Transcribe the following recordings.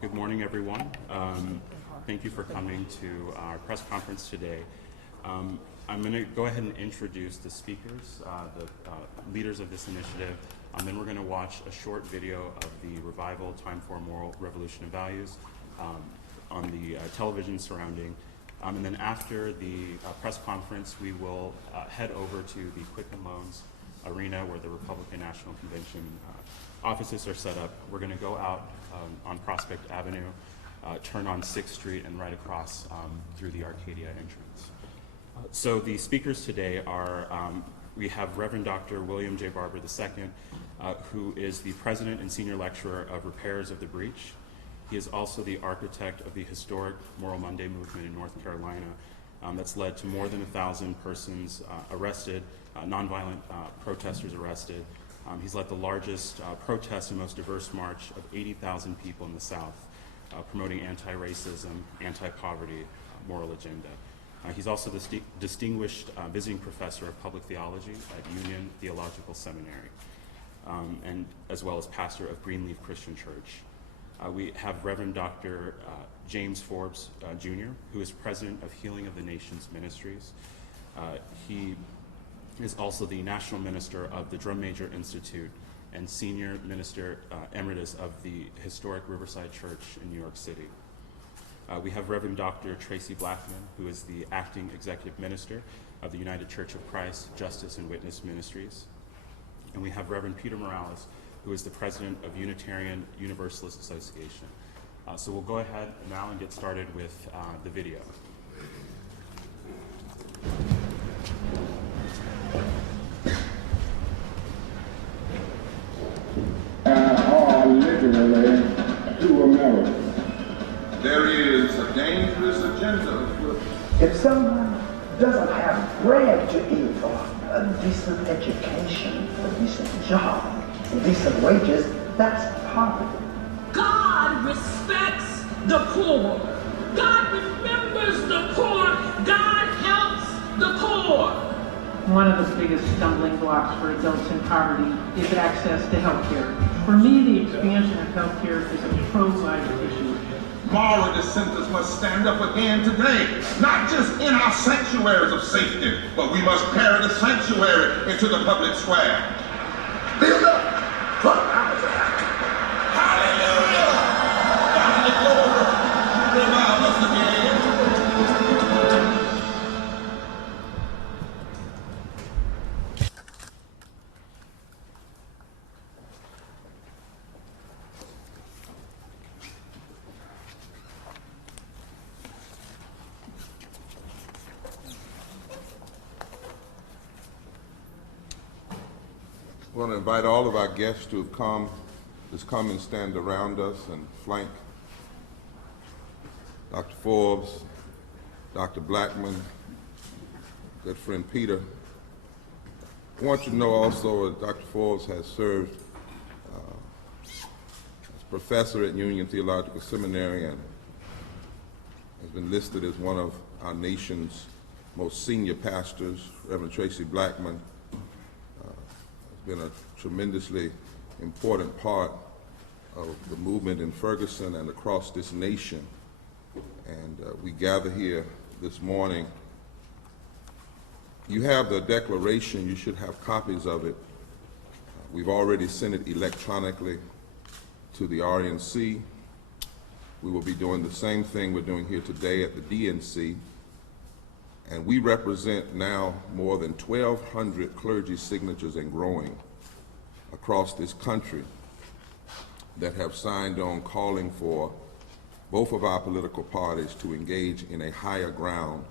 Good morning, everyone. Thank you for coming to our press conference today. I'm going to go ahead and introduce the speakers, the leaders of this initiative, and then we're going to watch a short video of the Revival Time for a Moral Revolution of Values on the television surrounding. And then after the press conference, we will head over to the Quicken Loans Arena where the Republican National Convention offices are set up. We're going to go out on Prospect Avenue, turn on 6th Street, and right across through the Arcadia entrance. So the speakers today are, we have Reverend Dr. William J. Barber II, who is the President and Senior Lecturer of Repairers of the Breach. He is also the architect of the historic Moral Monday movement in North Carolina that's led to more than 1,000 persons arrested, nonviolent protesters arrested. He's led the largest protest and most diverse march of 80,000 people in the South, promoting anti-racism, anti-poverty, moral agenda. He's also the distinguished visiting professor of public theology at Union Theological Seminary, and as well as pastor of Greenleaf Christian Church. We have Reverend Dr. James Forbes Jr., who is president of Healing of the Nations Ministries. He is also the national minister of the Drum Major Institute and senior minister emeritus of the historic Riverside Church in New York City. We have Reverend Dr. Tracy Blackman, who is the acting executive minister of the United Church of Christ, Justice and Witness Ministries. And we have Reverend Peter Morales, who is the president of Unitarian Universalist Association. So we'll go ahead now and get started with the video. Are literally to America. There is a dangerous agenda afoot. If someone doesn't have bread to eat or a decent education, a decent job, decent wages, that's poverty. God respects the poor. God remembers the poor. God helps the poor. One of the biggest stumbling blocks for adults in poverty is access to health care. For me, the expansion of health care is a pro-life issue. Moral dissenters must stand up again today, not just in our sanctuaries of safety, but we must carry the sanctuary into the public square. Build up what I was after. Hallelujah! God the glory, revive us again. I want to invite all of our guests to have come, just come and stand around us and flank Dr. Forbes, Dr. Blackman, good friend Peter. I want you to know also that Dr. Forbes has served as professor at Union Theological Seminary and has been listed as one of our nation's most senior pastors. Reverend Tracy Blackman been a tremendously important part of the movement in Ferguson and across this nation. And we gather here this morning. You have the declaration, you should have copies of it. We've already sent it electronically to the RNC. We will be doing the same thing we're doing here today at the DNC. And we represent now more than 1,200 clergy signatures and growing across this country that have signed on calling for both of our political parties to engage in a higher ground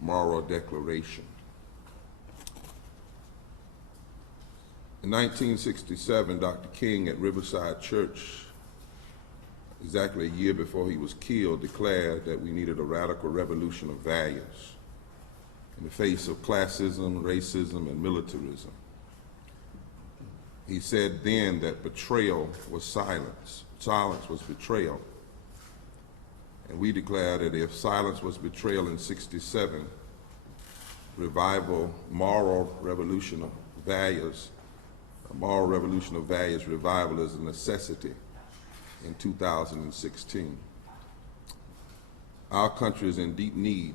moral declaration. In 1967, Dr. King at Riverside Church, exactly a year before he was killed, declared that we needed a radical revolution of values in the face of classism, racism, and militarism. He said then that betrayal was silence. Silence was betrayal. And we declare that if silence was betrayal in '67, revival, moral revolution of values A moral revolution of values revival is a necessity in 2016. Our country is in deep need,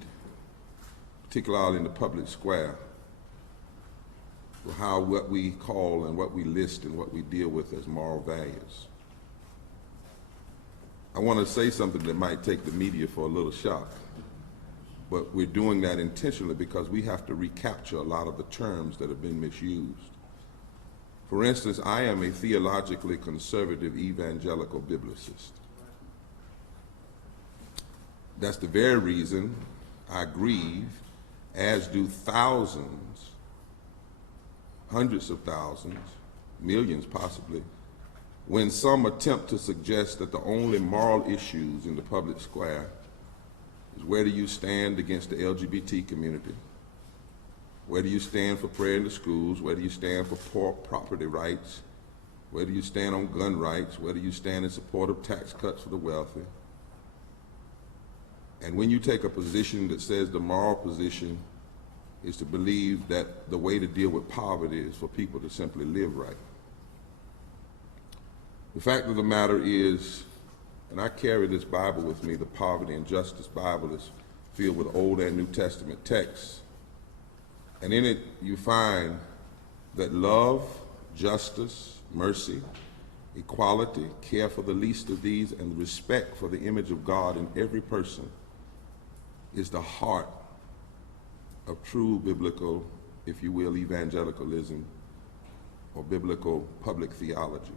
particularly in the public square, for how what we call and what we list and what we deal with as moral values. I want to say something that might take the media for a little shock, but we're doing that intentionally because we have to recapture a lot of the terms that have been misused. For instance, I am a theologically conservative evangelical biblicist. That's the very reason I grieve, as do thousands, hundreds of thousands, millions possibly, when some attempt to suggest that the only moral issues in the public square is where do you stand against the LGBT community, where do you stand for prayer in the schools, where do you stand for poor property rights, where do you stand on gun rights, where do you stand in support of tax cuts for the wealthy. And when you take a position that says the moral position is to believe that the way to deal with poverty is for people to simply live right. The fact of the matter is, and I carry this Bible with me, the Poverty and Justice Bible is filled with Old and New Testament texts. And in it you find that love, justice, mercy, equality, care for the least of these, and respect for the image of God in every person is the heart of true biblical, if you will, evangelicalism or biblical public theology.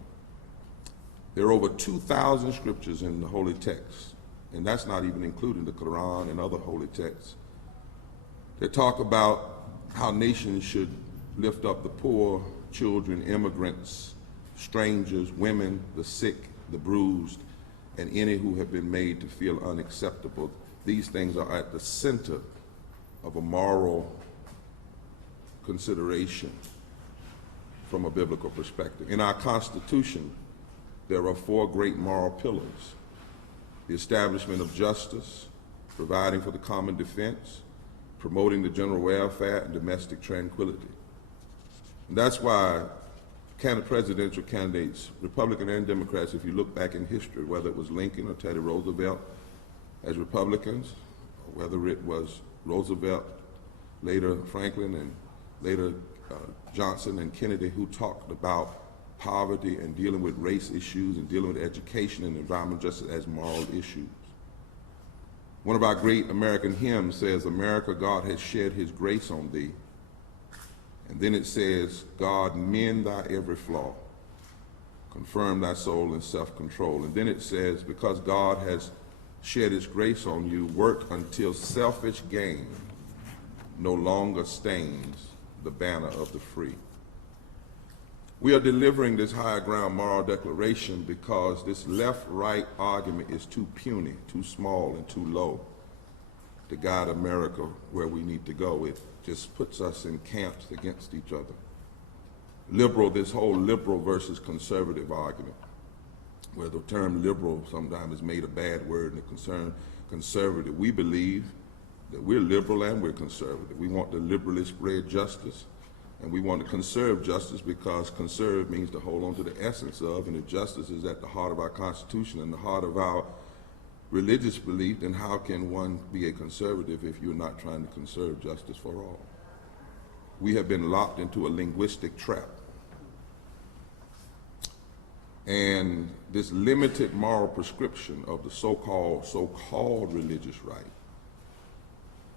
There are over 2,000 scriptures in the holy text, and that's not even including the Quran and other holy texts, that talk about how nations should lift up the poor, children, immigrants, strangers, women, the sick, the bruised, and any who have been made to feel unacceptable. These things are at the center of a moral consideration from a biblical perspective. In our Constitution, there are 4 great moral pillars: the establishment of justice, providing for the common defense, promoting the general welfare, and domestic tranquility. And that's why presidential candidates, Republican and Democrats, if you look back in history, whether it was Lincoln or Teddy Roosevelt as Republicans, or whether it was Roosevelt, later Franklin, and later Johnson and Kennedy, who talked about poverty and dealing with race issues and dealing with education and environmental justice as moral issues. One of our great American hymns says, "America, God has shed his grace on thee." And then it says, "God, mend thy every flaw, confirm thy soul in self-control." And then it says, because God has shed his grace on you, work until selfish gain no longer stains the banner of the free. We are delivering this higher ground moral declaration because this left-right argument is too puny, too small, and too low to guide America where we need to go. It just puts us in camps against each other. This whole liberal versus conservative argument, where the term liberal sometimes is made a bad word and concern conservative. We believe that we're liberal and we're conservative. We want to liberally spread justice, and we want to conserve justice because conserve means to hold on to the essence of, and if justice is at the heart of our Constitution and the heart of our religious belief, then how can one be a conservative if you're not trying to conserve justice for all? We have been locked into a linguistic trap. And this limited moral prescription of the so-called religious right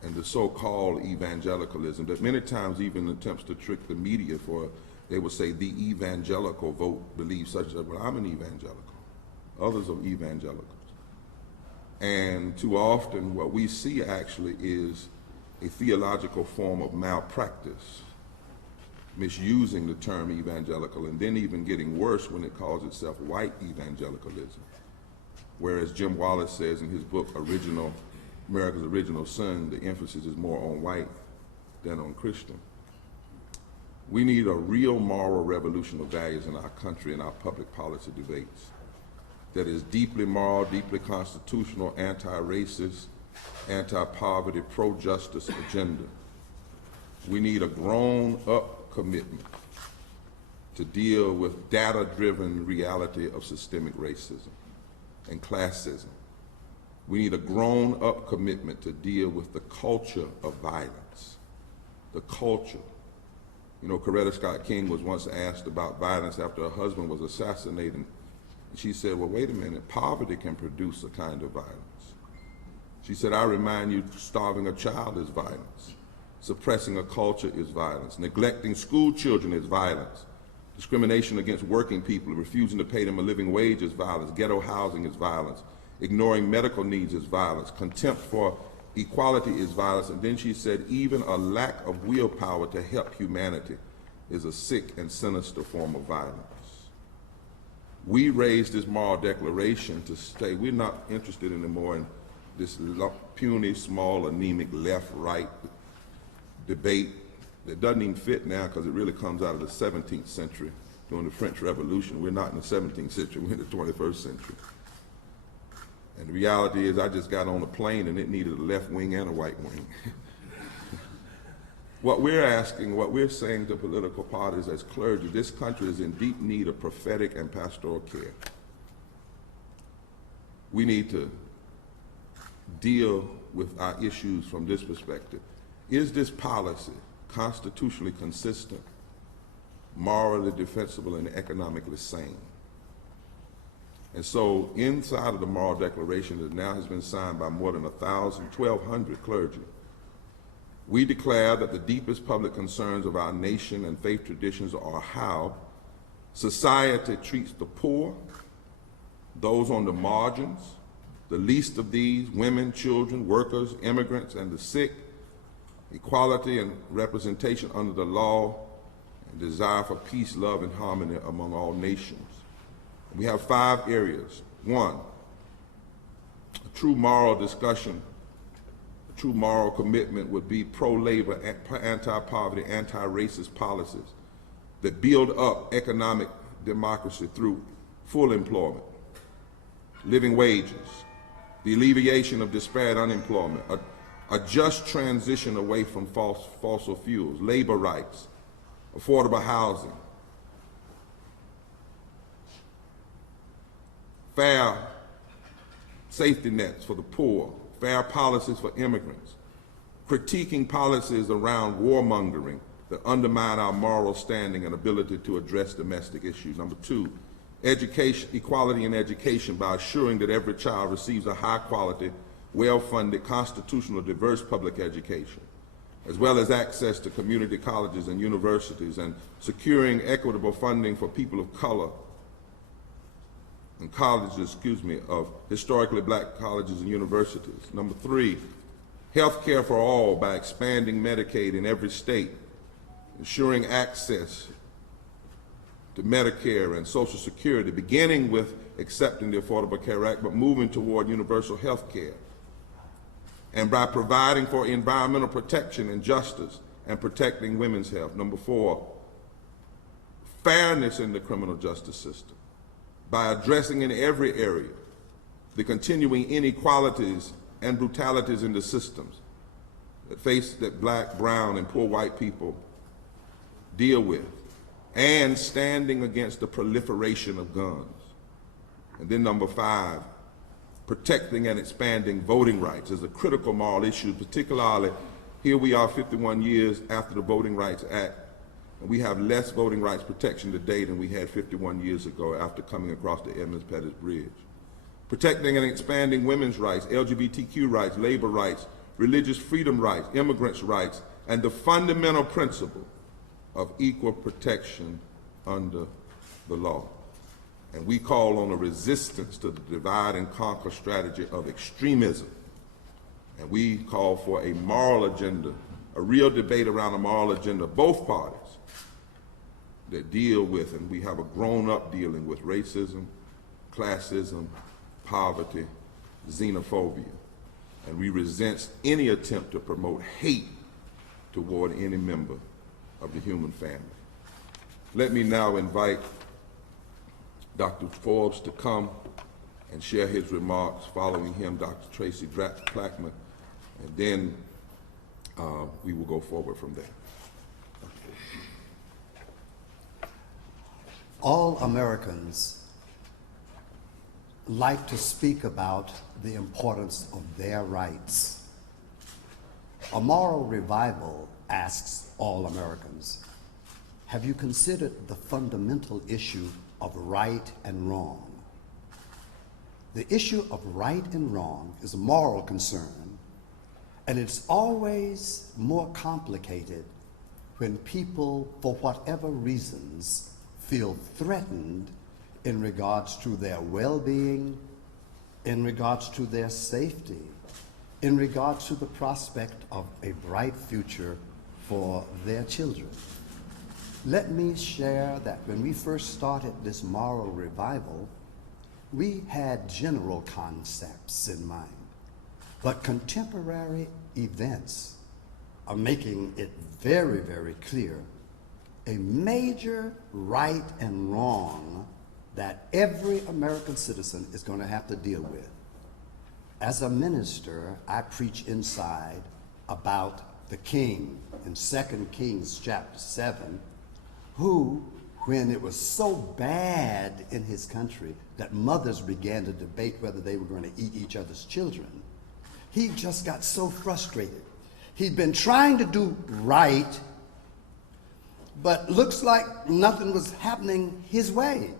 and the so-called evangelicalism that many times even attempts to trick the media for, they will say the evangelical vote believes such that, well, I'm an evangelical. Others are evangelicals. And too often what we see actually is a theological form of malpractice, misusing the term evangelical, and then even getting worse when it calls itself white evangelicalism. Whereas Jim Wallace says in his book, America's Original Sin, the emphasis is more on white than on Christian. We need a real moral revolution of values in our country and our public policy debates that is deeply moral, deeply constitutional, anti-racist, anti-poverty, pro-justice agenda. We need a grown-up commitment to deal with data-driven reality of systemic racism and classism. We need a grown-up commitment to deal with the culture of violence, the culture. You know, Coretta Scott King was once asked about violence after her husband was assassinated. And she said, well, wait a minute, poverty can produce a kind of violence. She said, I remind you, starving a child is violence. Suppressing a culture is violence. Neglecting school children is violence. Discrimination against working people, refusing to pay them a living wage is violence. Ghetto housing is violence. Ignoring medical needs is violence. Contempt for equality is violence. And then she said, even a lack of willpower to help humanity is a sick and sinister form of violence. We raised this moral declaration to say we're not interested anymore in this puny, small, anemic left-right debate that doesn't even fit now because it really comes out of the 17th century during the French Revolution. We're not in the 17th century, we're in the 21st century. And the reality is I just got on a plane and it needed a left wing and a right wing. What we're asking, what we're saying to political parties as clergy, this country is in deep need of prophetic and pastoral care. We need to deal with our issues from this perspective. Is this policy constitutionally consistent, morally defensible, and economically sane? And so inside of the moral declaration that now has been signed by more than 1,200 clergy, we declare that the deepest public concerns of our nation and faith traditions are how society treats the poor, those on the margins, the least of these, women, children, workers, immigrants, and the sick, equality and representation under the law, and desire for peace, love, and harmony among all nations. We have 5 areas. 1, a true moral discussion, a true moral commitment would be pro-labor, anti-poverty, anti-racist policies that build up economic democracy through full employment, living wages, the alleviation of disparate unemployment, a just transition away from fossil fuels, labor rights, affordable housing, fair safety nets for the poor, fair policies for immigrants, critiquing policies around warmongering that undermine our moral standing and ability to address domestic issues. Number 2, education, equality in education by assuring that every child receives a high-quality, well-funded, constitutional, diverse public education, as well as access to community colleges and universities, and securing equitable funding for people of color and colleges, of historically black colleges and universities. Number 3, health care for all by expanding Medicaid in every state, ensuring access to Medicare and Social Security, beginning with accepting the Affordable Care Act, but moving toward universal health care, and by providing for environmental protection and justice and protecting women's health. Number 4, fairness in the criminal justice system by addressing in every area the continuing inequalities and brutalities in the systems that black, brown, and poor white people deal with, and standing against the proliferation of guns. And then number 5, protecting and expanding voting rights is a critical moral issue, particularly here we are 51 years after the Voting Rights Act, and we have less voting rights protection today than we had 51 years ago after coming across the Edmunds-Pettus Bridge. Protecting and expanding women's rights, LGBTQ rights, labor rights, religious freedom rights, immigrants' rights, and the fundamental principle of equal protection under the law. And we call on a resistance to the divide and conquer strategy of extremism. And we call for a moral agenda, a real debate around a moral agenda, both parties, that deal with, and we have a grown-up dealing with racism, classism, poverty, xenophobia. And we resent any attempt to promote hate toward any member of the human family. Let me now invite Dr. Forbes to come and share his remarks. Following him, Dr. Tracy Plackman, and then we will go forward from there. All Americans like to speak about the importance of their rights. A moral revival asks all Americans, have you considered the fundamental issue of right and wrong? The issue of right and wrong is a moral concern, and it's always more complicated when people, for whatever reasons, feel threatened in regards to their well-being, in regards to their safety, in regards to the prospect of a bright future for their children. Let me share that when we first started this moral revival, we had general concepts in mind, but contemporary events are making it very, very clear a major right and wrong that every American citizen is going to have to deal with. As a minister, I preach inside about the king in 2 Kings chapter 7, who, when it was so bad in his country that mothers began to debate whether they were going to eat each other's children, he just got so frustrated. He'd been trying to do right, but looks like nothing was happening his way.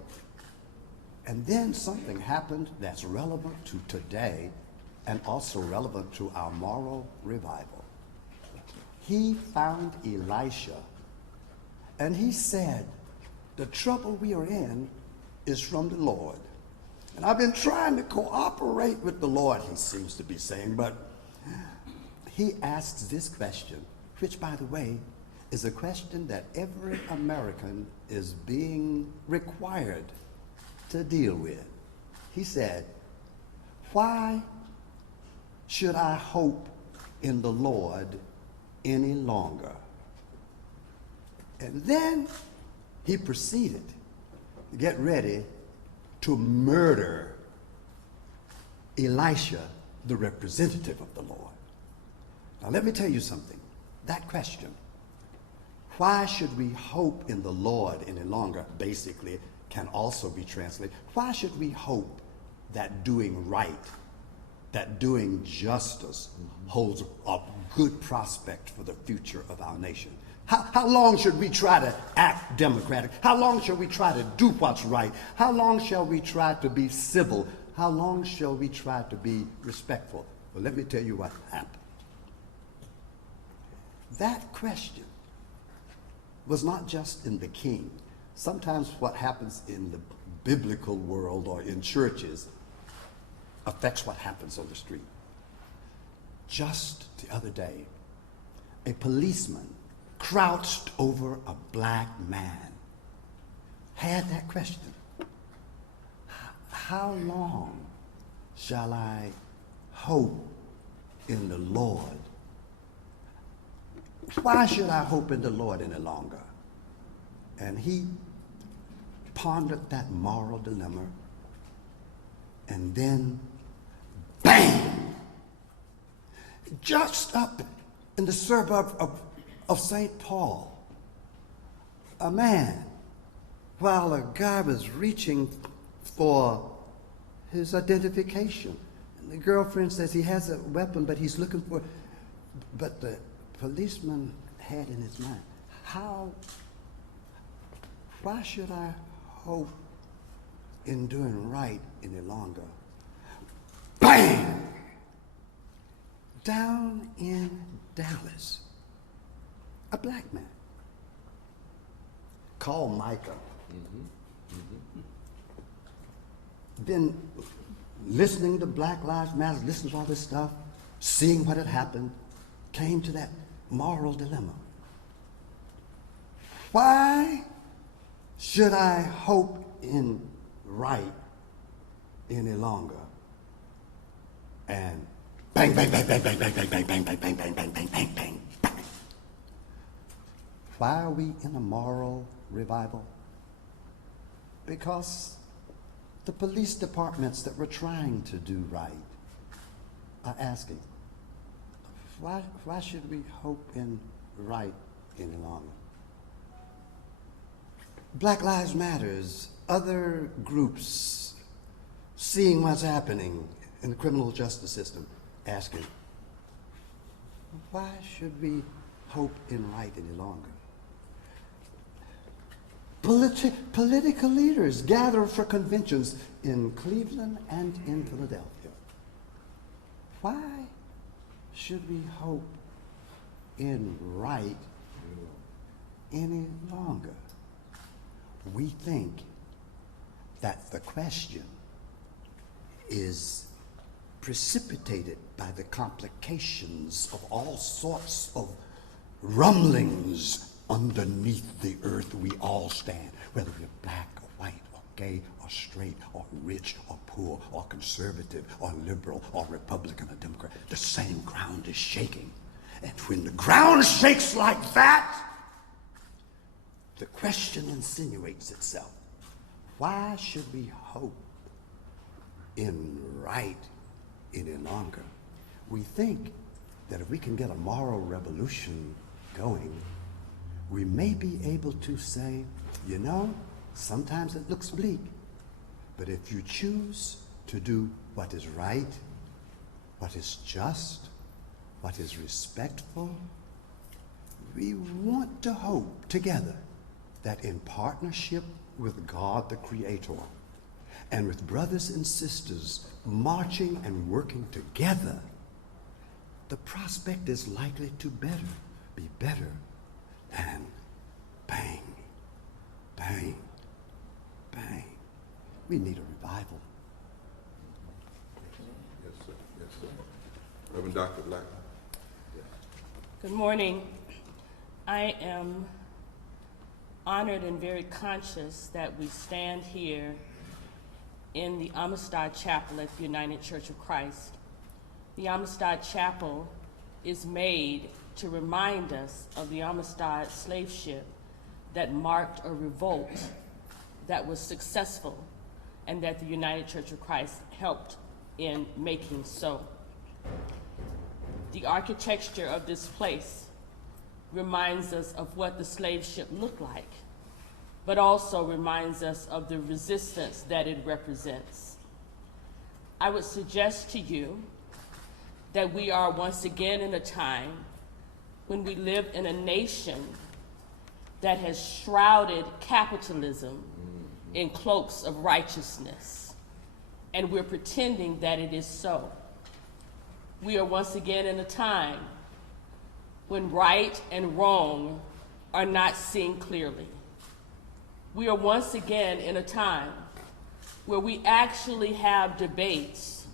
And then something happened that's relevant to today and also relevant to our moral revival. He found Elisha, and he said, the trouble we are in is from the Lord. And I've been trying to cooperate with the Lord, he seems to be saying, but he asks this question, which, by the way, is a question that every American is being required to deal with. He said, why should I hope in the Lord any longer? And then he proceeded to get ready to murder Elisha, the representative of the Lord. Now let me tell you something. That question, why should we hope in the Lord any longer, basically can also be translated, why should we hope that doing right, that doing justice holds a good prospect for the future of our nation? How long should we try to act democratic? How long shall we try to do what's right? How long shall we try to be civil? How long shall we try to be respectful? Well, let me tell you what happened. That question was not just in the king. Sometimes what happens in the biblical world or in churches affects what happens on the street. Just the other day, a policeman crouched over a black man had that question. How long shall I hope in the Lord? Why should I hope in the Lord any longer? And he pondered that moral dilemma, and then, bang! Just up in the suburb of St. Paul, a man, while a guy was reaching for his identification, and the girlfriend says he has a weapon, but he's looking for, but the policeman had in his mind, why should I hope in doing right any longer? Bam! Down in Dallas, a black man called Micah. Been listening to Black Lives Matter, listening to all this stuff, seeing what had happened, came to that moral dilemma. Why should I hope in right any longer? And bang, bang, bang, bang, bang, bang, bang, bang, bang, bang, bang, bang, bang, bang, bang, bang, bang. Why are we in a moral revival? Because the police departments that were trying to do right are asking, why should we hope in right any longer? Black Lives Matters, other groups seeing what's happening in the criminal justice system, asking, why should we hope in right any longer? Political leaders gather for conventions in Cleveland and in Philadelphia. Why should we hope in right any longer? We think that the question is precipitated by the complications of all sorts of rumblings underneath the earth we all stand, whether we're black or white or gay or straight or rich or poor or conservative or liberal or Republican or Democrat. The same ground is shaking. And when the ground shakes like that, the question insinuates itself. Why should we hope in right any longer? We think that if we can get a moral revolution going, we may be able to say, you know, sometimes it looks bleak, but if you choose to do what is right, what is just, what is respectful, we want to hope together that in partnership with God the Creator and with brothers and sisters marching and working together, the prospect is likely to be better than bang, bang, bang. We need a revival. Yes, sir. Yes, sir. Reverend Dr. Blackman. Good morning. I am honored and very conscious that we stand here in the Amistad Chapel at the United Church of Christ. The Amistad Chapel is made to remind us of the Amistad slave ship that marked a revolt that was successful and that the United Church of Christ helped in making so. The architecture of this place reminds us of what the slave ship looked like, but also reminds us of the resistance that it represents. I would suggest to you that we are once again in a time when we live in a nation that has shrouded capitalism in cloaks of righteousness, and we're pretending that it is so. We are once again in a time when right and wrong are not seen clearly. We are once again in a time where we actually have debates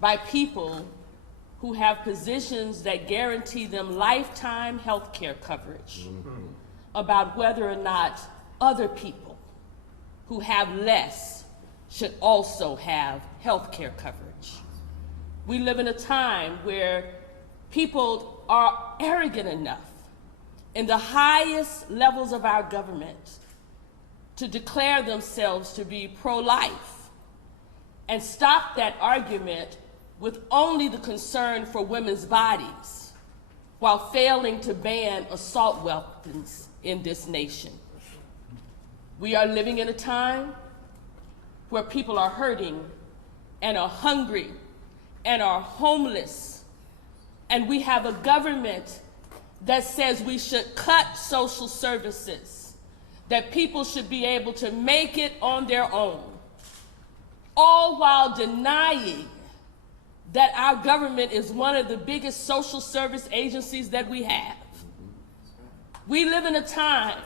by people who have positions that guarantee them lifetime health care coverage about whether or not other people who have less should also have health care coverage. We live in a time where people are arrogant enough in the highest levels of our government to declare themselves to be pro-life and stop that argument with only the concern for women's bodies while failing to ban assault weapons in this nation. We are living in a time where people are hurting and are hungry and are homeless, and we have a government that says we should cut social services, that people should be able to make it on their own, all while denying that our government is one of the biggest social service agencies that we have. We live in a time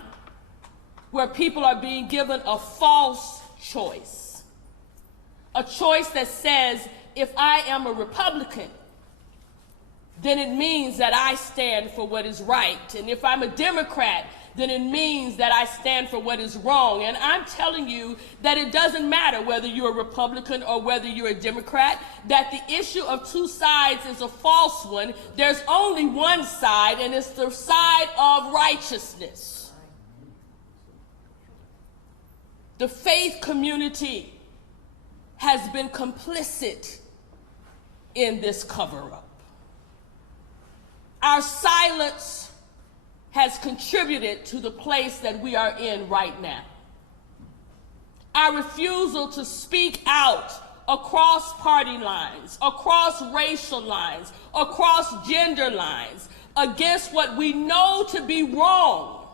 where people are being given a false choice, a choice that says, if I am a Republican, then it means that I stand for what is right. And if I'm a Democrat, then it means that I stand for what is wrong. And I'm telling you that it doesn't matter whether you're a Republican or whether you're a Democrat, that the issue of two sides is a false one. There's only one side, and it's the side of righteousness. The faith community has been complicit in this cover-up. Our silence has contributed to the place that we are in right now. Our refusal to speak out across party lines, across racial lines, across gender lines, against what we know to be wrong.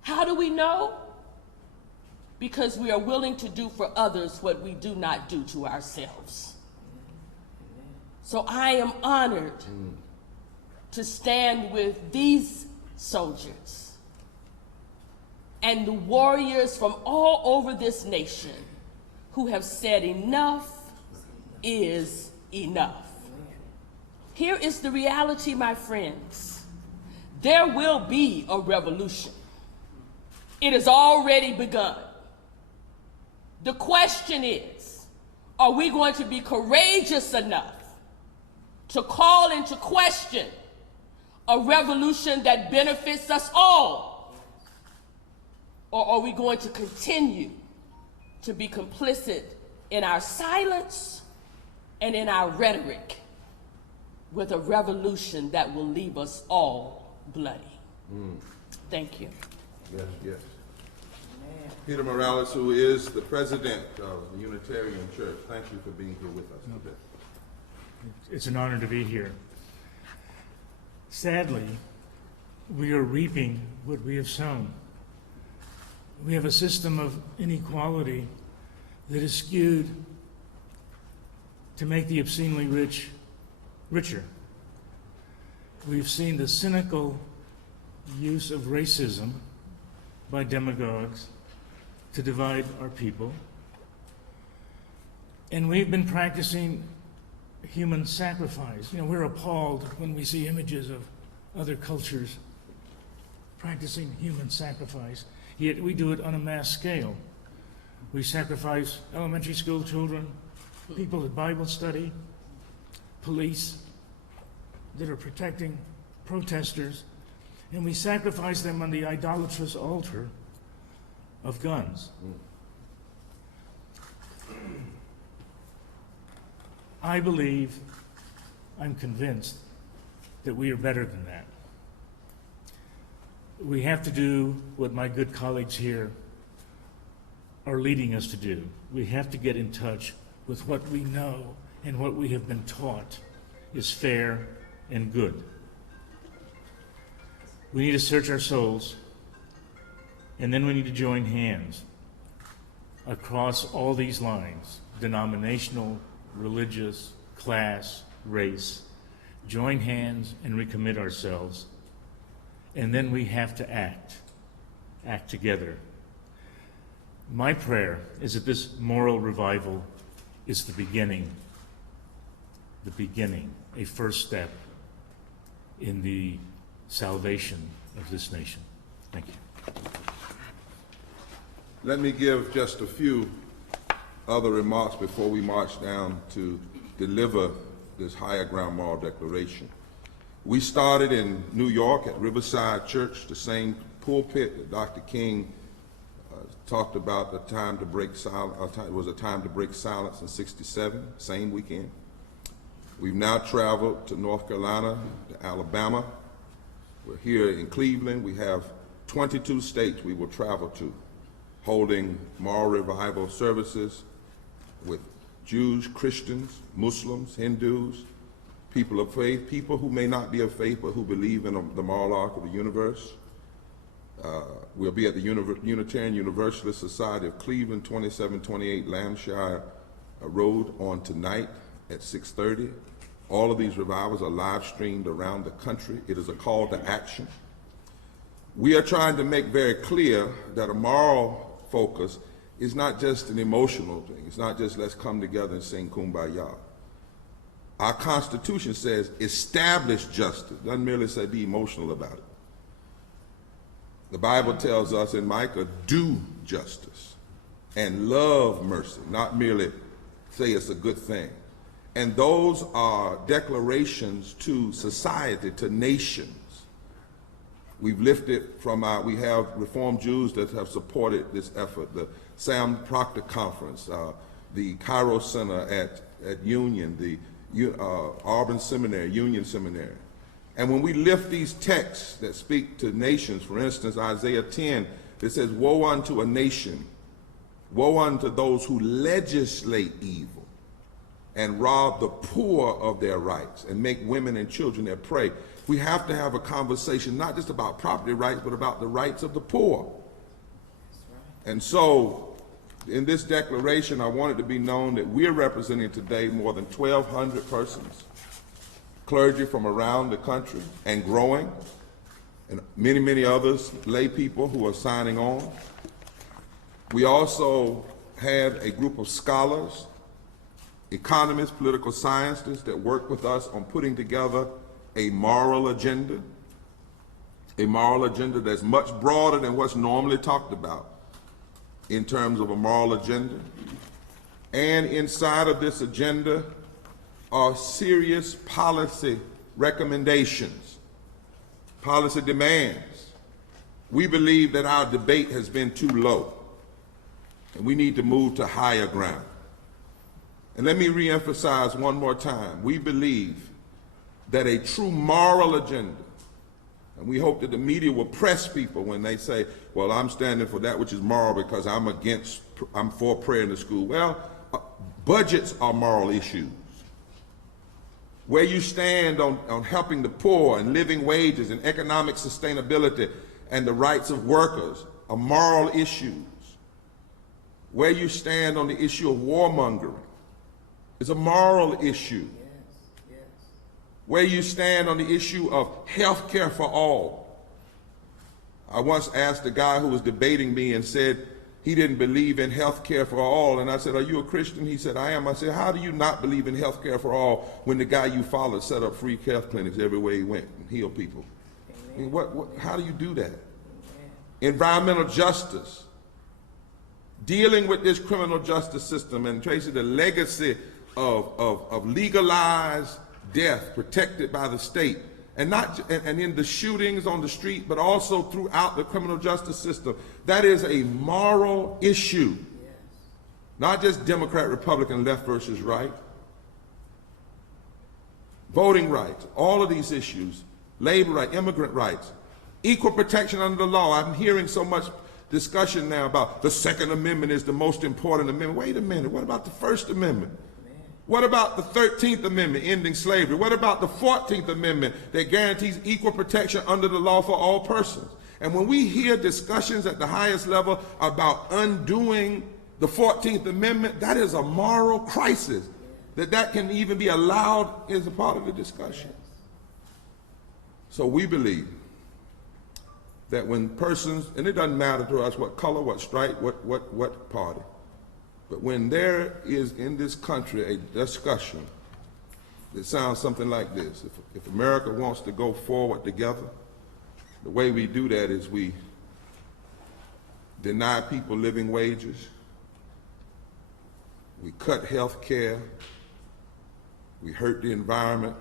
How do we know? Because we are willing to do for others what we do not do to ourselves. So I am honored to stand with these soldiers and the warriors from all over this nation who have said enough is enough. Here is the reality, my friends. There will be a revolution. It has already begun. The question is, are we going to be courageous enough to call into question a revolution that benefits us all? Or are we going to continue to be complicit in our silence and in our rhetoric with a revolution that will leave us all bloody? Thank you. Yes, yes. Peter Morales, who is the president of the Unitarian Church, thank you for being here with us today. It's an honor to be here. Sadly, we are reaping what we have sown. We have a system of inequality that is skewed to make the obscenely rich richer. We've seen the cynical use of racism by demagogues to divide our people. And we've been practicing human sacrifice. You know, we're appalled when we see images of other cultures practicing human sacrifice, yet we do it on a mass scale. We sacrifice elementary school children, people at Bible study, police that are protecting protesters, and we sacrifice them on the idolatrous altar of guns. I believe, I'm convinced, that we are better than that. We have to do what my good colleagues here are leading us to do. We have to get in touch with what we know and what we have been taught is fair and good. We need to search our souls, and then we need to join hands across all these lines, denominational, religious, class, race, join hands and recommit ourselves, and then we have to act together. My prayer is that this moral revival is the beginning, a first step in the salvation of this nation. Thank you. Let me give just a few other remarks before we march down to deliver this higher ground moral declaration. We started in New York at Riverside Church, the same pulpit that Dr. King talked about the time to break silence. It was a time to break silence in '67, same weekend. We've now traveled to North Carolina, to Alabama. We're here in Cleveland. We have 22 states we will travel to, holding moral revival services with Jews, Christians, Muslims, Hindus, people of faith, people who may not be of faith but who believe in the moral arc of the universe. We'll be at the Unitarian Universalist Society of Cleveland, 2728 Lambshire Road on tonight at 6:30. All of these revivals are live streamed around the country. It is a call to action. We are trying to make very clear that a moral focus is not just an emotional thing. It's not just let's come together and sing Kumbaya. Our Constitution says establish justice. Doesn't merely say be emotional about it. The Bible tells us in Micah, do justice and love mercy, not merely say it's a good thing. And those are declarations to society, to nations. We've lifted from we have Reformed Jews that have supported this effort, the Sam Proctor Conference, the Cairo Center at Union, the Auburn Seminary, Union Seminary. And when we lift these texts that speak to nations, for instance, Isaiah 10, it says, woe unto a nation, woe unto those who legislate evil and rob the poor of their rights and make women and children their prey. We have to have a conversation not just about property rights, but about the rights of the poor. And so, in this declaration, I want it to be known that we're representing today more than 1,200 persons, clergy from around the country and growing, and many, many others, lay people who are signing on. We also have a group of scholars, economists, political scientists that work with us on putting together a moral agenda that's much broader than what's normally talked about in terms of a moral agenda. And inside of this agenda are serious policy recommendations, policy demands. We believe that our debate has been too low, and we need to move to higher ground. And let me reemphasize one more time, we believe that a true moral agenda, and we hope that the media will press people when they say, well, I'm standing for that which is moral because I'm for prayer in the school. Well, budgets are moral issues. Where you stand on helping the poor and living wages and economic sustainability and the rights of workers are moral issues. Where you stand on the issue of warmongering is a moral issue. Where you stand on the issue of health care for all. I once asked a guy who was debating me and said he didn't believe in health care for all, and I said, are you a Christian? He said, I am. I said, how do you not believe in health care for all when the guy you followed set up free health clinics everywhere he went and healed people? I mean, how do you do that? Environmental justice. Dealing with this criminal justice system and tracing the legacy of legalized death protected by the state, and in the shootings on the street, but also throughout the criminal justice system. That is a moral issue. Yes. Not just Democrat, Republican, left versus right. Voting rights, all of these issues, labor rights, immigrant rights, equal protection under the law. I'm hearing so much discussion now about the Second Amendment is the most important amendment. Wait a minute, what about the First Amendment? What about the 13th Amendment, ending slavery? What about the 14th Amendment that guarantees equal protection under the law for all persons? And when we hear discussions at the highest level about undoing the 14th Amendment, that is a moral crisis, that can even be allowed as a part of the discussion. So we believe that when persons, and it doesn't matter to us what color, what stripe, what party, but when there is in this country a discussion that sounds something like this, if America wants to go forward together, the way we do that is we deny people living wages, we cut health care, we hurt the environment,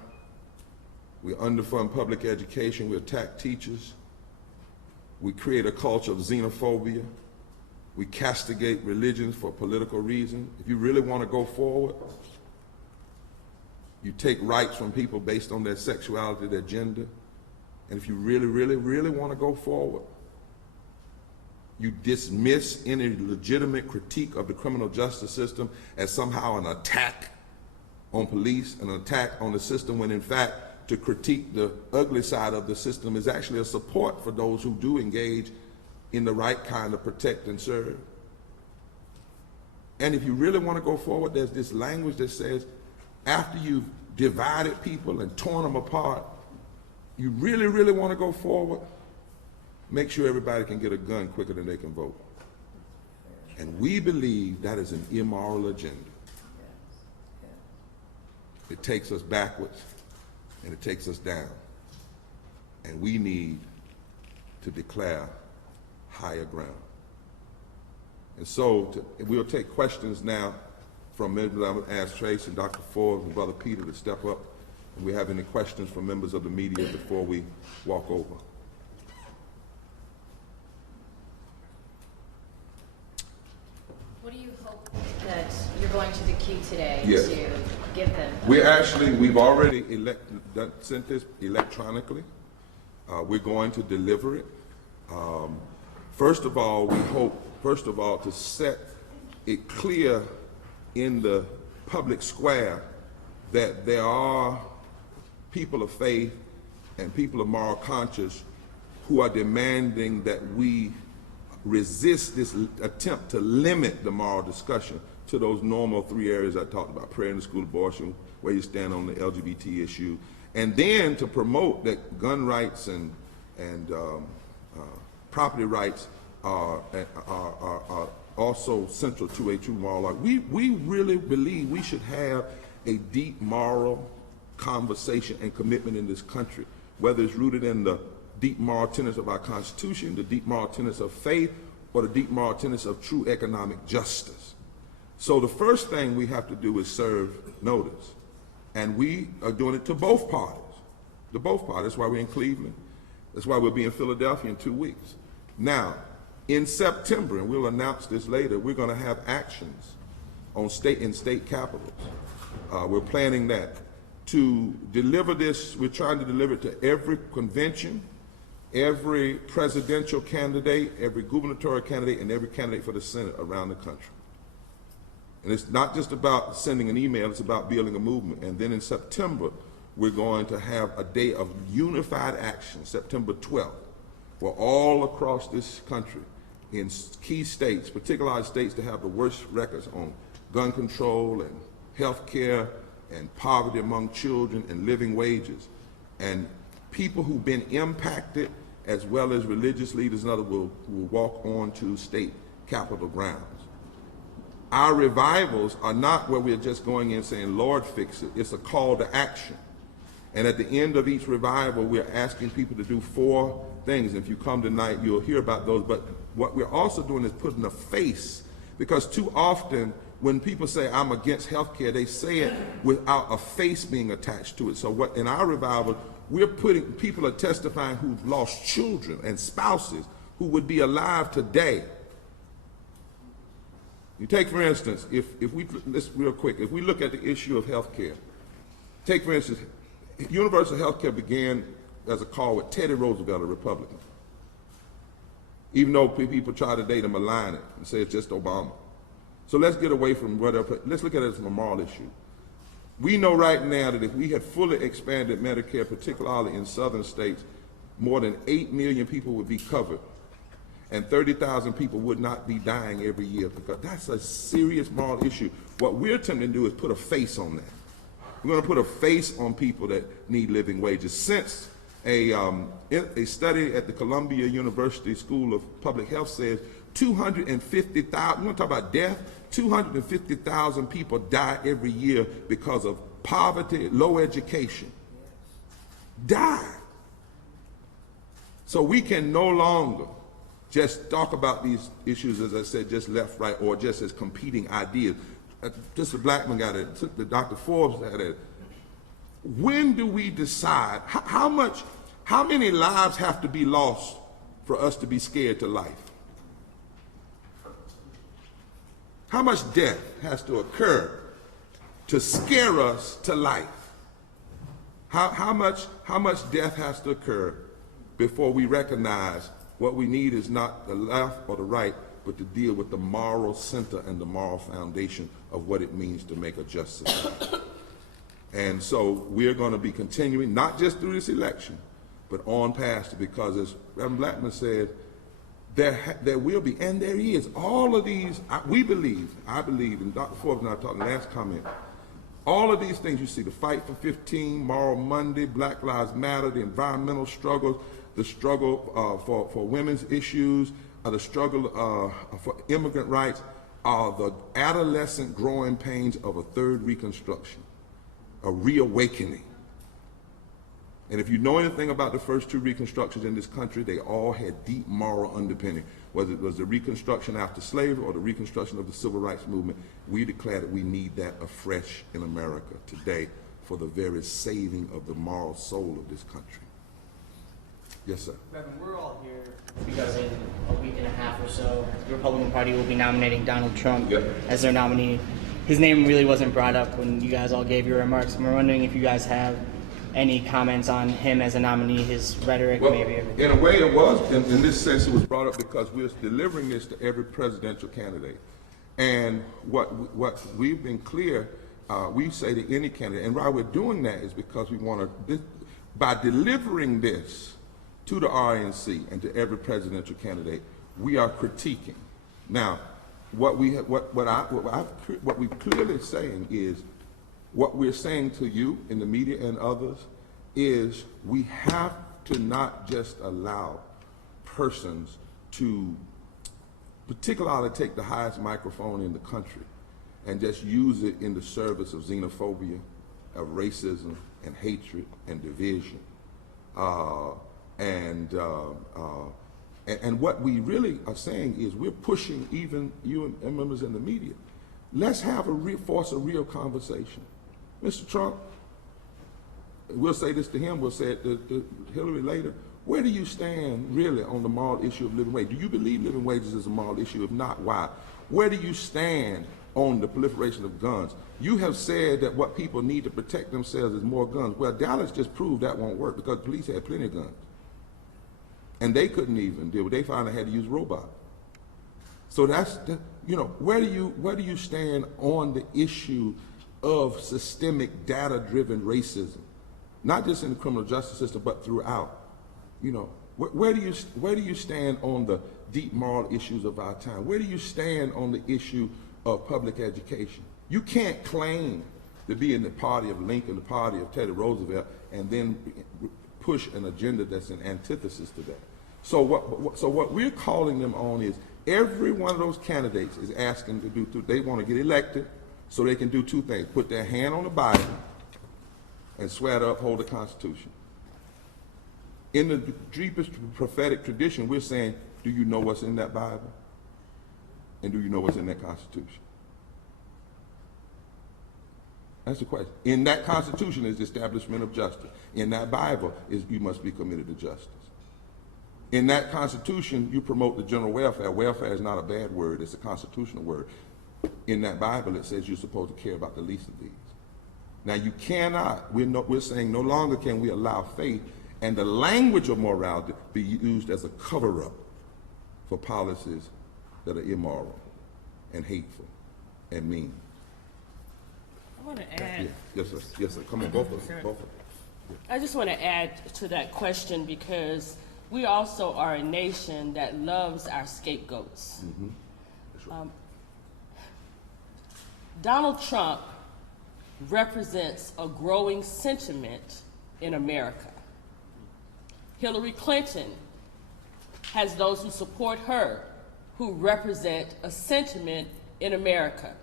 we underfund public education, we attack teachers, we create a culture of xenophobia, we castigate religions for political reasons. If you really want to go forward, you take rights from people based on their sexuality, their gender. And if you really, really, really want to go forward, you dismiss any legitimate critique of the criminal justice system as somehow an attack on police, an attack on the system, when in fact to critique the ugly side of the system is actually a support for those who do engage in the right kind of protect and serve. And if you really want to go forward, there's this language that says after you've divided people and torn them apart, you really, really want to go forward, make sure everybody can get a gun quicker than they can vote. And we believe that is an immoral agenda. It takes us backwards and it takes us down. And we need to declare higher ground. And so we'll take questions now from members. I'm going to ask Trace and Dr. Forbes and Brother Peter to step up. And we have any questions from members of the media before we walk over. What do you hope that you're going to the queue today Yes. to give them? We've already sent this electronically. We're going to deliver it. First of all, we hope, to set it clear in the public square that there are people of faith and people of moral conscience who are demanding that we resist this attempt to limit the moral discussion to those normal 3 areas I talked about: prayer in the school, abortion, where you stand on the LGBT issue, and then to promote that gun rights and property rights are also central to a true moral life. We really believe we should have a deep moral conversation and commitment in this country, whether it's rooted in the deep moral tenets of our Constitution, the deep moral tenets of faith, or the deep moral tenets of true economic justice. So the first thing we have to do is serve notice. And we are doing it to both parties. To both parties. That's why we're in Cleveland. That's why we'll be in Philadelphia in 2 weeks. Now, in September, and we'll announce this later, we're going to have actions on state capitals. We're planning that. To deliver this, we're trying to deliver it to every convention, every presidential candidate, every gubernatorial candidate, and every candidate for the Senate around the country. And it's not just about sending an email, it's about building a movement. And then in September, we're going to have a day of unified action, September 12th, where all across this country, in key states, particularly states that have the worst records on gun control and health care and poverty among children and living wages, and people who've been impacted, as well as religious leaders and others, will walk on to state capitol grounds. Our revivals are not where we're just going in saying, Lord, fix it. It's a call to action. And at the end of each revival, we're asking people to do 4 things. If you come tonight, you'll hear about those. But what we're also doing is putting a face, because too often when people say, I'm against health care, they say it without a face being attached to it. So what in our revival, people are testifying who've lost children and spouses who would be alive today. You take, for instance, let's real quick, if we look at the issue of health care, take, for instance, universal health care began as a call with Teddy Roosevelt, a Republican. Even though people try today to malign it and say it's just Obama. So let's get away from whatever, let's look at it as a moral issue. We know right now that if we had fully expanded Medicare, particularly in southern states, more than 8 million people would be covered, and 30,000 people would not be dying every year, because that's a serious moral issue. What we're attempting to do is put a face on that. We're going to put a face on people that need living wages. Since a study at the Columbia University School of Public Health says 250,000, we're going to talk about death, 250,000 people die every year because of poverty, low education. Die. So we can no longer just talk about these issues, as I said, just left, right, or just as competing ideas. Mr. Blackman got it, Dr. Forbes had it. When do we decide, how many lives have to be lost for us to be scared to life? How much death has to occur to scare us to life? How much death has to occur before we recognize what we need is not the left or the right, but to deal with the moral center and the moral foundation of what it means to make a just society. And so we're going to be continuing, not just through this election, but on past it, because as Reverend Blackman said, there will be, and there is, all of these, I believe, and Dr. Forbes and I talking last comment, all of these things you see, the fight for 15, Moral Monday, Black Lives Matter, the environmental struggles, the struggle for women's issues, the struggle for immigrant rights, are the adolescent growing pains of a third Reconstruction, a reawakening. And if you know anything about the first 2 Reconstructions in this country, they all had deep moral underpinning. Whether it was the Reconstruction after slavery or the Reconstruction of the Civil Rights Movement, we declare that we need that afresh in America today for the very saving of the moral soul of this country. Yes, sir. Reverend, we're all here because in a week and a half or so, the Republican Party will be nominating Donald Trump as their nominee. his name really wasn't brought up when you guys all gave your remarks. And we're wondering if you guys have any comments on him as a nominee, his rhetoric, Well, maybe. in a way it was, in this sense, it was brought up because we're delivering this to every presidential candidate. And what we've been clear, we say to any candidate, and why we're doing that is because we want to, by delivering this to the RNC and to every presidential candidate, we are critiquing. Now, what we're clearly saying is, what we're saying to you in the media and others is we have to not just allow persons to particularly take the highest microphone in the country and just use it in the service of xenophobia, of racism and hatred and division. And what we really are saying is we're pushing even you and members in the media. Let's have force a real conversation. Mr. Trump, we'll say this to him, we'll say it to Hillary later. Where do you stand really on the moral issue of living wage? Do you believe living wages is a moral issue? If not, why? Where do you stand on the proliferation of guns? You have said that what people need to protect themselves is more guns. Well, Dallas just proved that won't work because police had plenty of guns. And they couldn't even deal with it. They finally had to use robots. So that's, you know, where do you stand on the issue of systemic data-driven racism? Not just in the criminal justice system, but throughout. You know, where do you stand on the deep moral issues of our time? Where do you stand on the issue of public education? You can't claim to be in the party of Lincoln, the party of Teddy Roosevelt, and then push an agenda that's an antithesis to that. So what we're calling them on is every one of those candidates is asking to do, they want to get elected so they can do two things: put their hand on the Bible and swear to uphold the Constitution. In the deepest prophetic tradition, we're saying, do you know what's in that Bible? And do you know what's in that Constitution? That's the question. In that Constitution is the establishment of justice. In that Bible is you must be committed to justice. In that Constitution, you promote the general welfare. Welfare is not a bad word, it's a constitutional word. In that Bible, it says you're supposed to care about the least of these. Now you cannot, we're saying no longer can we allow faith and the language of morality be used as a cover-up for policies that are immoral and hateful and mean. I want to add. Yes, sir. Yes, sir. Come on, both of them. Both of them. I just want to add to that question because we also are a nation that loves our scapegoats. Mm-hmm. That's right. Donald Trump represents a growing sentiment in America. Hillary Clinton has those who support her who represent a sentiment in America.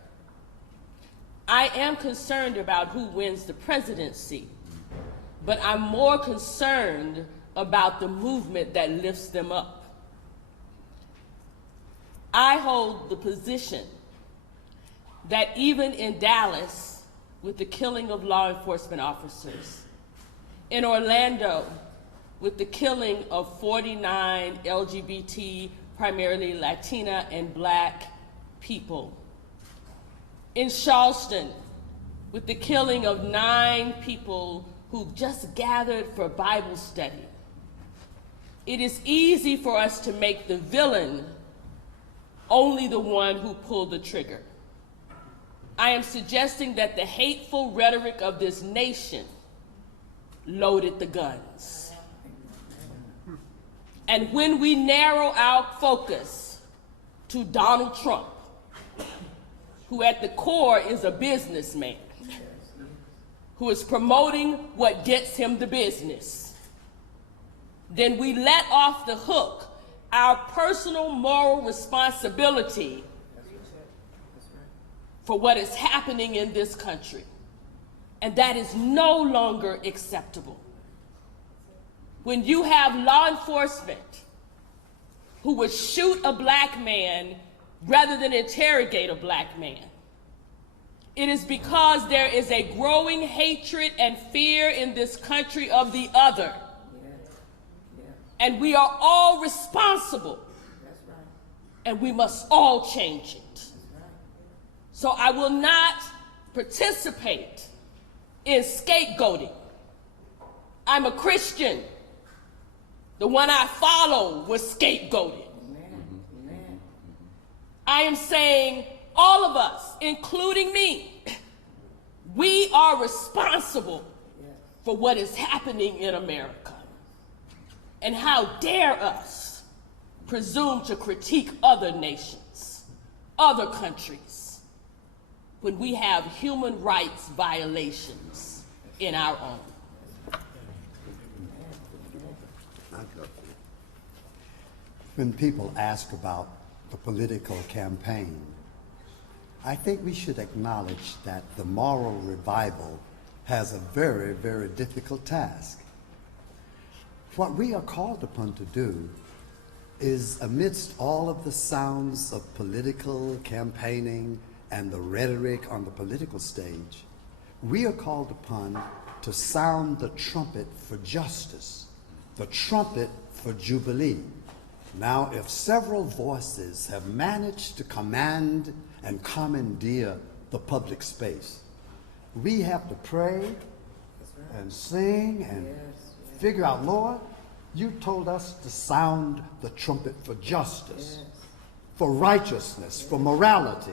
I am concerned about who wins the presidency, but I'm more concerned about the movement that lifts them up. I hold the position that even in Dallas, with the killing of law enforcement officers, in Orlando, with the killing of 49 LGBT, primarily Latina and Black people, in Charleston, with the killing of 9 people who just gathered for Bible study, it is easy for us to make the villain only the one who pulled the trigger. I am suggesting that the hateful rhetoric of this nation loaded the guns. And when we narrow our focus to Donald Trump, who at the core is a businessman, who is promoting what gets him the business, then we let off the hook our personal moral responsibility for what is happening in this country. And that is no longer acceptable. When you have law enforcement who would shoot a Black man rather than interrogate a Black man, it is because there is a growing hatred and fear in this country of the other. And we are all responsible. And we must all change it. So I will not participate in scapegoating. I'm a Christian. The one I follow was scapegoated. I am saying all of us, including me, we are responsible for what is happening in America. And how dare us presume to critique other nations, other countries, when we have human rights violations in our own. When people ask about the political campaign, I think we should acknowledge that the moral revival has a very, very difficult task. What we are called upon to do is, amidst all of the sounds of political campaigning and the rhetoric on the political stage, we are called upon to sound the trumpet for justice, the trumpet for jubilee. Now, if several voices have managed to command and commandeer the public space, we have to pray and sing and figure out, Lord, you told us to sound the trumpet for justice, for righteousness, for morality.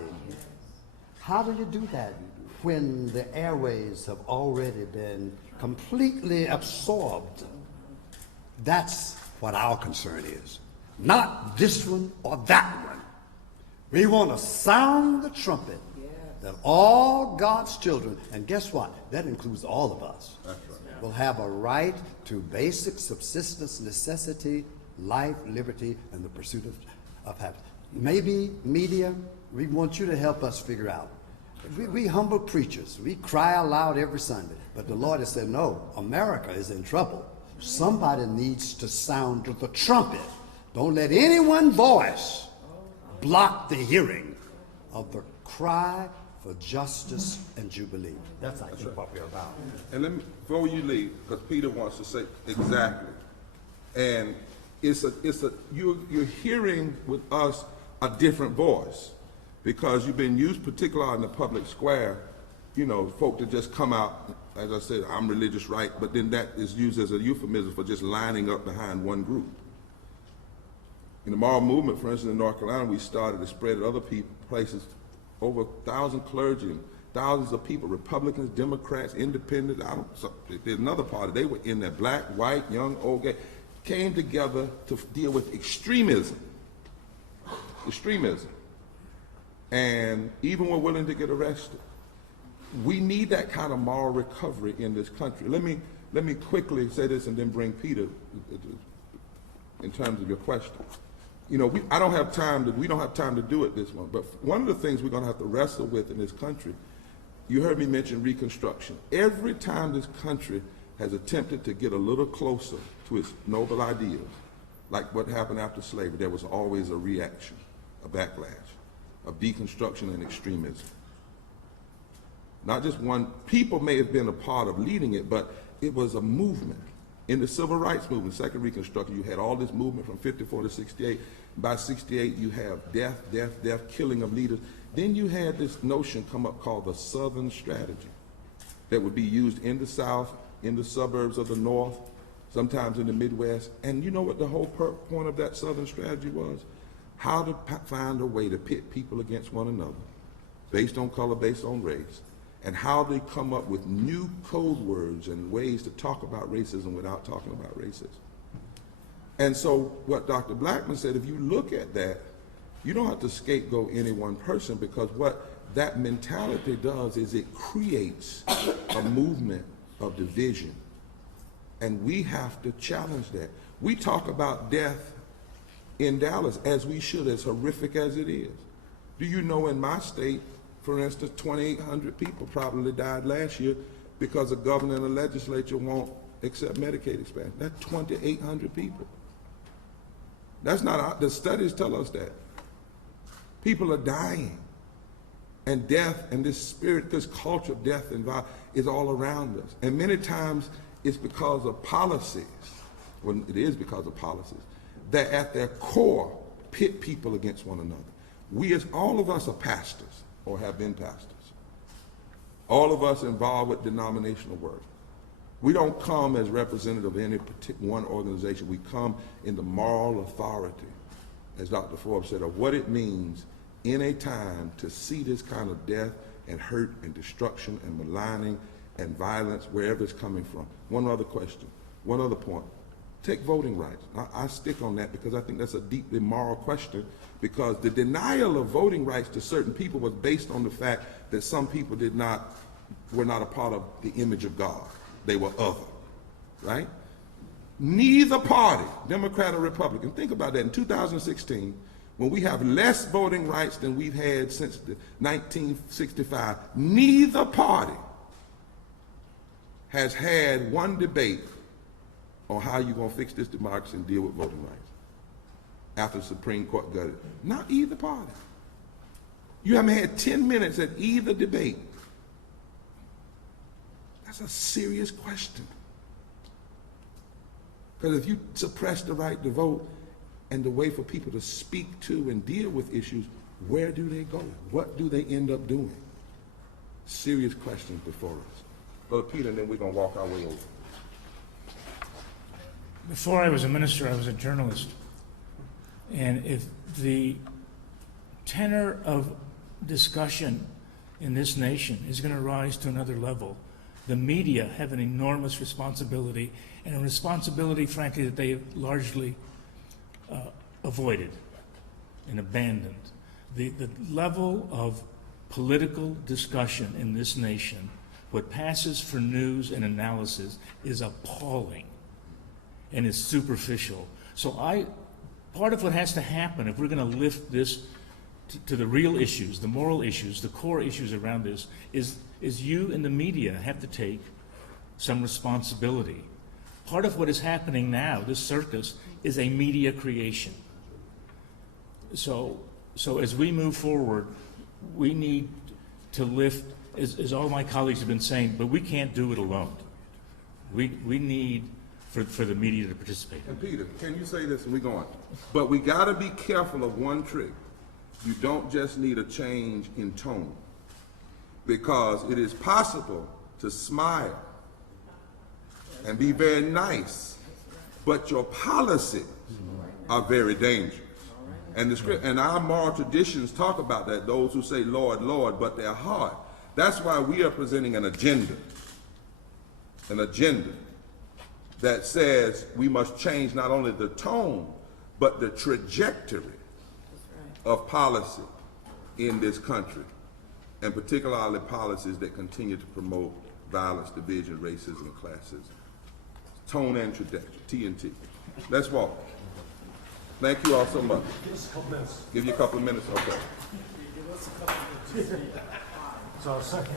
How do you do that when the airways have already been completely absorbed? That's what our concern is. Not this one or that one. We want to sound the trumpet that all God's children, and guess what? That includes all of us, will have a right to basic subsistence necessity, life, liberty, and the pursuit of happiness. Maybe media, we want you to help us figure out. We humble preachers, we cry aloud every Sunday, but the Lord has said, no, America is in trouble. Somebody needs to sound the trumpet. Don't let any one voice block the hearing of the cry for justice and jubilee. That's actually what we're about. And let me, before you leave, because Peter wants to say exactly, and you're hearing with us a different voice, because you've been used, particularly in the public square, you know, folk that just come out, as I said, I'm religious, right, but then that is used as a euphemism for just lining up behind one group. In the moral movement, for instance, in North Carolina, we started to spread at other places, over 1,000 clergy, thousands of people, Republicans, Democrats, Independents. There's another party. They were in there, black, white, young, old, gay, came together to deal with extremism. Extremism. And even were willing to get arrested. We need that kind of moral recovery in this country. Let me quickly say this and then bring Peter in terms of your question. You know, we don't have time to do it this one, but one of the things we're going to have to wrestle with in this country, you heard me mention Reconstruction. Every time this country has attempted to get a little closer to its noble ideals, like what happened after slavery, there was always a reaction, a backlash of deconstruction and extremism. Not just one, people may have been a part of leading it, but it was a movement. In the civil rights movement, second Reconstruction, you had all this movement from 54 to 68. By 68, you have death, death, death, killing of leaders. Then you had this notion come up called the Southern strategy that would be used in the South, in the suburbs of the North, sometimes in the Midwest. And you know what the whole point of that Southern strategy was? How to find a way to pit people against one another, based on color, based on race, and how they come up with new code words and ways to talk about racism without talking about racism. And so what Dr. Blackman said, if you look at that, you don't have to scapegoat any one person, because what that mentality does is it creates a movement of division. And we have to challenge that. We talk about death in Dallas, as we should, as horrific as it is. Do you know in my state, for instance, 2,800 people probably died last year because the governor and the legislature won't accept Medicaid expansion. That's 2,800 people. That's not, the studies tell us that. People are dying. And death and this spirit, this culture of death and violence is all around us. And many times it's because of policies, well, it is because of policies, that at their core pit people against one another. We, as all of us, are pastors. or have been pastors. All of us involved with denominational work. We don't come as representative of any particular one organization. We come in the moral authority, as Dr. Forbes said, of what it means in a time to see this kind of death and hurt and destruction and maligning and violence wherever it's coming from. One other question, one other point. Take voting rights. I stick on that because I think that's a deeply moral question, because the denial of voting rights to certain people was based on the fact that some people were not a part of the image of God. They were other, right? Neither party, Democrat or Republican, think about that. In 2016, when we have less voting rights than we've had since 1965, neither party has had one debate on how you're going to fix this democracy and deal with voting rights after the Supreme Court gutted it. Not either party. You haven't had 10 minutes at either debate. That's a serious question. Because if you suppress the right to vote and the way for people to speak to and deal with issues, where do they go? What do they end up doing? Serious questions before us. Brother Peter, and then we're going to walk our way over. Before I was a minister, I was a journalist. And if the tenor of discussion in this nation is going to rise to another level, the media have an enormous responsibility, and a responsibility, frankly, that they have largely avoided and abandoned. The level of political discussion in this nation, what passes for news and analysis, is appalling and is superficial. So part of what has to happen if we're going to lift this to the real issues, the moral issues, the core issues around this, is you and the media have to take some responsibility. Part of what is happening now, this circus, is a media creation. So as we move forward, we need to lift, as all my colleagues have been saying, but we can't do it alone. We need for the media to participate. And Peter, can you say this and we're going? But we got to be careful of one trick. You don't just need a change in tone, because it is possible to smile and be very nice, but your policies are very dangerous. And the script and our moral traditions talk about that. Those who say, Lord, Lord, but their heart. That's why we are presenting an agenda that says we must change not only the tone, but the trajectory of policy in this country, and particularly policies that continue to promote violence, division, racism, and classism. Tone and trajectory, T&T. Let's walk. Thank you all so much. Give you a couple of minutes, okay. So, second.